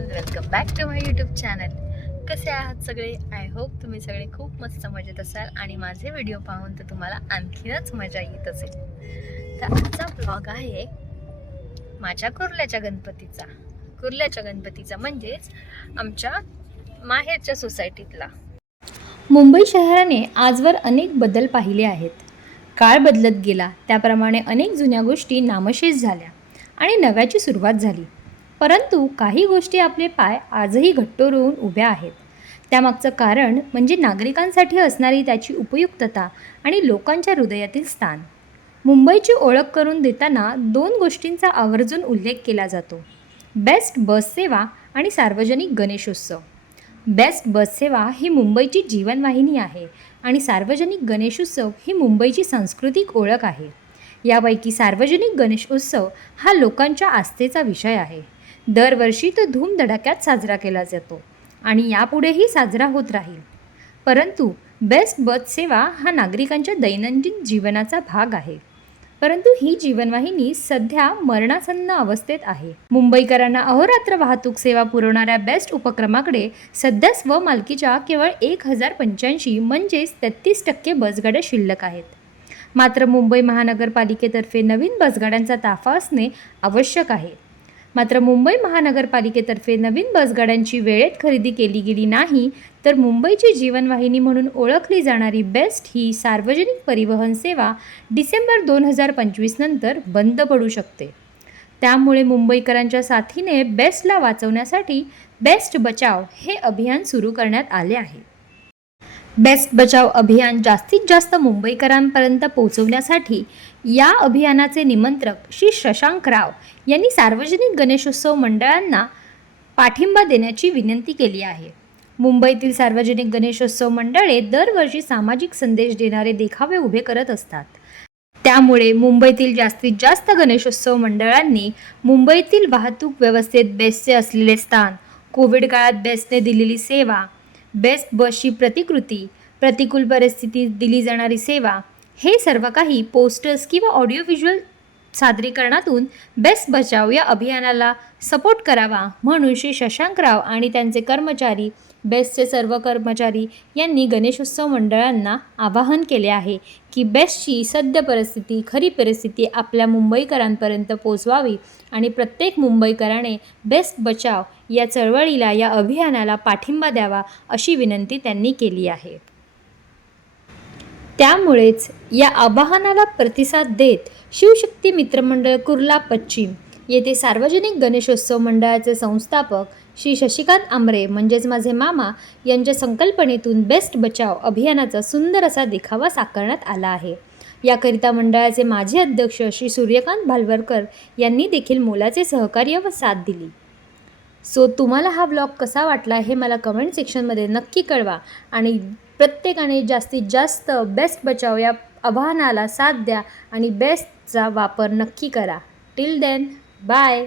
Welcome back to my YouTube channel कसे आहात सगळे? आय होप तुम्ही सगळे खूप मस्त मजेत असाल आणि माझे व्हिडिओ पाहून तर तुम्हाला आणखीनच मजा येत असेल. तर आजचा ब्लॉग आहे माझ्या कुर्ल्याच्या गणपतीचा. कुर्ल्याच्या गणपतीचा म्हणजेच आमच्या माहेरच्या सोसायटीतला. मुंबई शहराने आजवर अनेक बदल पाहिले आहेत. काळ बदलत गेला त्याप्रमाणे अनेक जुन्या गोष्टी नामशेष झाल्या आणि नव्याची सुरुवात झाली. परंतु काही गोष्टी आपले पाय आजही घट्ट रोवून उभ्या आहेत. त्यामागचं कारण म्हणजे नागरिकांसाठी असणारी त्याची उपयुक्तता आणि लोकांच्या हृदयातील स्थान. मुंबईची ओळख करून देताना दोन गोष्टींचा आवर्जून उल्लेख केला जातो. बेस्ट बस सेवा आणि सार्वजनिक गणेशोत्सव. बेस्ट बस सेवा ही मुंबईची जीवनवाहिनी आहे आणि सार्वजनिक गणेशोत्सव ही मुंबईची सांस्कृतिक ओळख आहे. यापैकी सार्वजनिक गणेशोत्सव हा लोकांच्या आस्थेचा विषय आहे. दरवर्षी तो धूमधडाक्यात साजरा केला जातो आणि यापुढेही साजरा होत राहील. परंतु बेस्ट बस सेवा हा नागरिकांच्या दैनंदिन जीवनाचा भाग आहे. परंतु ही जीवनवाहिनी सध्या मरणासन्न अवस्थेत आहे. मुंबईकरांना अहोरात्र वाहतूक सेवा पुरवणाऱ्या बेस्ट उपक्रमाकडे सध्या स्वमालकीच्या केवळ एक हजार पंच्याऐंशी म्हणजेच तेहतीस टक्के बसगाड्या शिल्लक आहेत. मात्र मुंबई महानगरपालिकेतर्फे नवीन बसगाड्यांचा ताफा असणे आवश्यक आहे. मात्र मुंबई महानगरपालिकेतर्फे नवीन बसगाड्यांची वेळेत खरेदी केली गेली नाही तर मुंबईची जीवनवाहिनी म्हणून ओळखली जाणारी बेस्ट ही सार्वजनिक परिवहन सेवा डिसेंबर दोन हजार पंचवीस नंतर बंद पडू शकते. त्यामुळे मुंबईकरांच्या साथीने बेस्टला वाचवण्यासाठी बेस्ट बचाव हे अभियान सुरू करण्यात आले आहे. बेस्ट बचाव अभियान जास्तीत जास्त मुंबईकरांपर्यंत पोहोचवण्यासाठी या अभियानाचे निमंत्रक श्री शशांक राव यांनी सार्वजनिक गणेशोत्सव मंडळांना पाठिंबा देण्याची विनंती केली आहे. मुंबईतील सार्वजनिक गणेशोत्सव मंडळे दरवर्षी सामाजिक संदेश देणारे देखावे उभे करत असतात. त्यामुळे मुंबईतील जास्तीत जास्त गणेशोत्सव मंडळांनी मुंबईतील वाहतूक व्यवस्थेत बेस्टचे असलेले स्थान कोविड काळात बेस्टने दिलेली सेवा बेस्ट बसची प्रतिकृती प्रतिकूल परिस्थितीत दिली जाणारी सेवा हे सर्व काही पोस्टर्स किंवा ऑडिओ व्हिज्युअल सादरीकरणातून बेस्ट बचाव या अभियानाला सपोर्ट करावा म्हणून श्री शशांकराव आणि त्यांचे कर्मचारी बेस्टचे सर्व कर्मचारी यांनी गणेशोत्सव मंडळांना आवाहन केले आहे की बेस्टची सद्य परिस्थिती खरी परिस्थिती आपल्या मुंबईकरांपर्यंत पोचवावी आणि प्रत्येक मुंबईकराने बेस्ट बचाव या चळवळीला या अभियानाला पाठिंबा द्यावा अशी विनंती त्यांनी केली आहे. त्यामुळेच या आवाहनाला प्रतिसाद देत शिवशक्ती मित्रमंडळ कुर्ला पश्चिम येथे सार्वजनिक गणेशोत्सव मंडळाचे संस्थापक श्री शशिकांत आमरे म्हणजेच माझे मामा यांच्या संकल्पनेतून बेस्ट बचाव अभियानाचा सुंदर असा देखावा साकारण्यात आला आहे. याकरिता मंडळाचे माजी अध्यक्ष श्री सूर्यकांत भालवरकर यांनी देखील मोलाचे सहकार्य व साथ दिली. सो तुम्हाला हा ब्लॉग कसा वाटला हे मला कमेंट सेक्शनमध्ये नक्की कळवा आणि प्रत्येकाने जास्तीत जास्त बेस्ट बचाव या आव्हानाला साथ द्या आणि बेस्टचा वापर नक्की करा. Till then bye